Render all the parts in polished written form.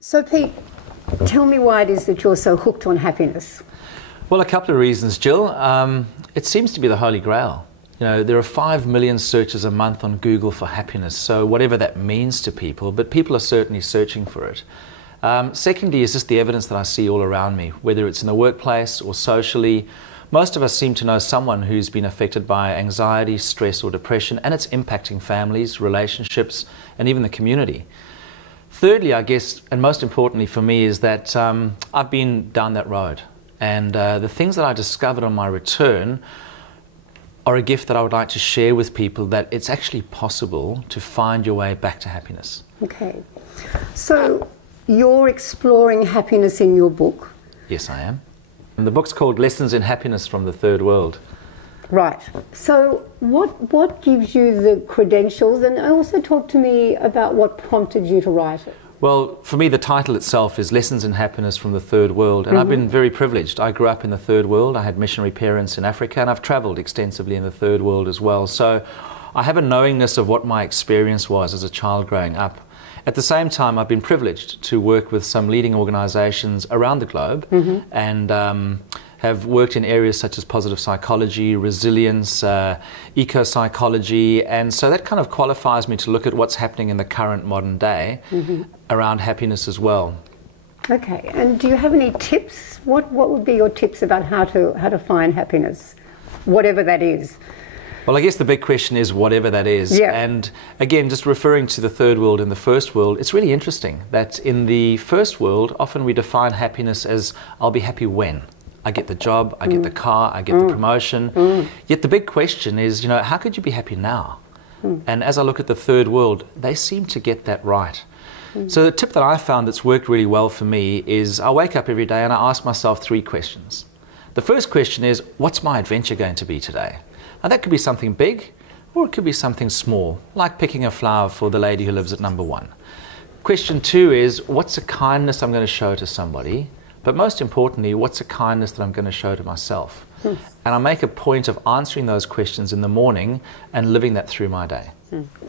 So Pete, tell me why it is that you're so hooked on happiness. Well, a couple of reasons, Jill. It seems to be the Holy Grail. You know, there are 5 million searches a month on Google for happiness, so whatever that means to people, but people are certainly searching for it. Secondly is just the evidence that I see all around me, whether it's in the workplace or socially. Most of us seem to know someone who's been affected by anxiety, stress or depression, and it's impacting families, relationships, and even the community. Thirdly, I guess, and most importantly for me, is that I've been down that road. And the things that I discovered on my return are a gift that I would like to share with people, that it's actually possible to find your way back to happiness. Okay. So you're exploring happiness in your book? Yes, I am. And the book's called Lessons in Happiness from the Third World. Right. So what gives you the credentials? And also talk to me about what prompted you to write it. Well, for me, the title itself is Lessons in Happiness from the Third World, and I've been very privileged. I grew up in the Third World. I had missionary parents in Africa, and I've travelled extensively in the Third World as well. So I have a knowingness of what my experience was as a child growing up. At the same time, I've been privileged to work with some leading organisations around the globe, and have worked in areas such as positive psychology, resilience, eco-psychology, and so that kind of qualifies me to look at what's happening in the current modern day around happiness as well. Okay, and do you have any tips? What would be your tips about how to find happiness, whatever that is? Well, I guess the big question is whatever that is. Yeah. And again, just referring to the third world and the first world, it's really interesting that in the first world, often we define happiness as, I'll be happy when I get the job, I get the car, I get the promotion. Yet the big question is, you know, how could you be happy now? And as I look at the third world, they seem to get that right. So the tip that I found that's worked really well for me is I wake up every day and I ask myself 3 questions. The first question is, what's my adventure going to be today? Now that could be something big, or it could be something small, like picking a flower for the lady who lives at number 1. Question 2 is, what's a kindness I'm going to show to somebody? But most importantly, what's a kindness that I'm going to show to myself? And I make a point of answering those questions in the morning and living that through my day.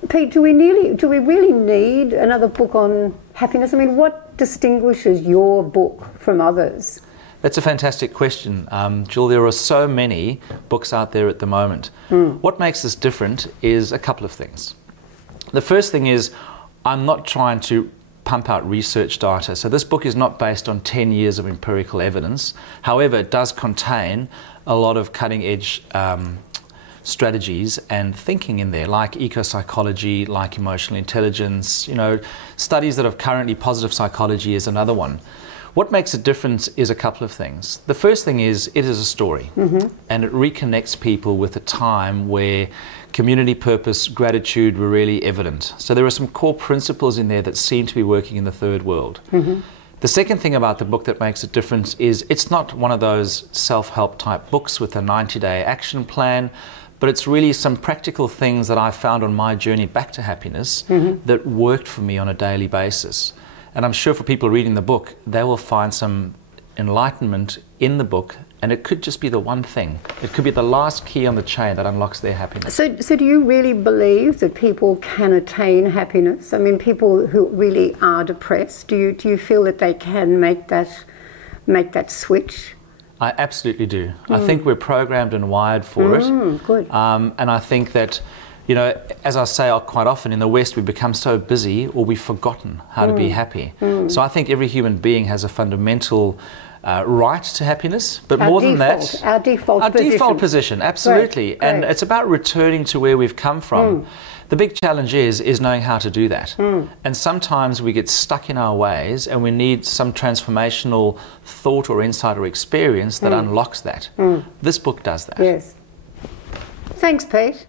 Pete, do we really need another book on happiness? I mean, what distinguishes your book from others? That's a fantastic question, Jill. There are so many books out there at the moment. What makes this different is a couple of things. The first thing is, I'm not trying to pump out research data. So this book is not based on 10 years of empirical evidence. However, it does contain a lot of cutting-edge strategies and thinking in there, like eco-psychology, like emotional intelligence, you know, studies that are currently positive psychology is another one. What makes it different is a couple of things. The first thing is, it is a story, and it reconnects people with a time where community purpose, gratitude were really evident. So there are some core principles in there that seem to be working in the third world. The second thing about the book that makes it different is it's not one of those self-help type books with a 90-day action plan, but it's really some practical things that I found on my journey back to happiness that worked for me on a daily basis. And I'm sure for people reading the book, they will find some enlightenment in the book, and it could just be the one thing. It could be the last key on the chain that unlocks their happiness. So do you really believe that people can attain happiness? I mean, people who really are depressed, do you feel that they can make that switch? I absolutely do. I think we're programmed and wired for it. Good. And I think that, you know, as I say quite often, in the West we become so busy or we've forgotten how to be happy. So I think every human being has a fundamental right to happiness, but more than that, our default position, absolutely. Great. And it's about returning to where we've come from. The big challenge is knowing how to do that. And sometimes we get stuck in our ways and we need some transformational thought or insight or experience that unlocks that. This book does that. Yes. Thanks, Pete.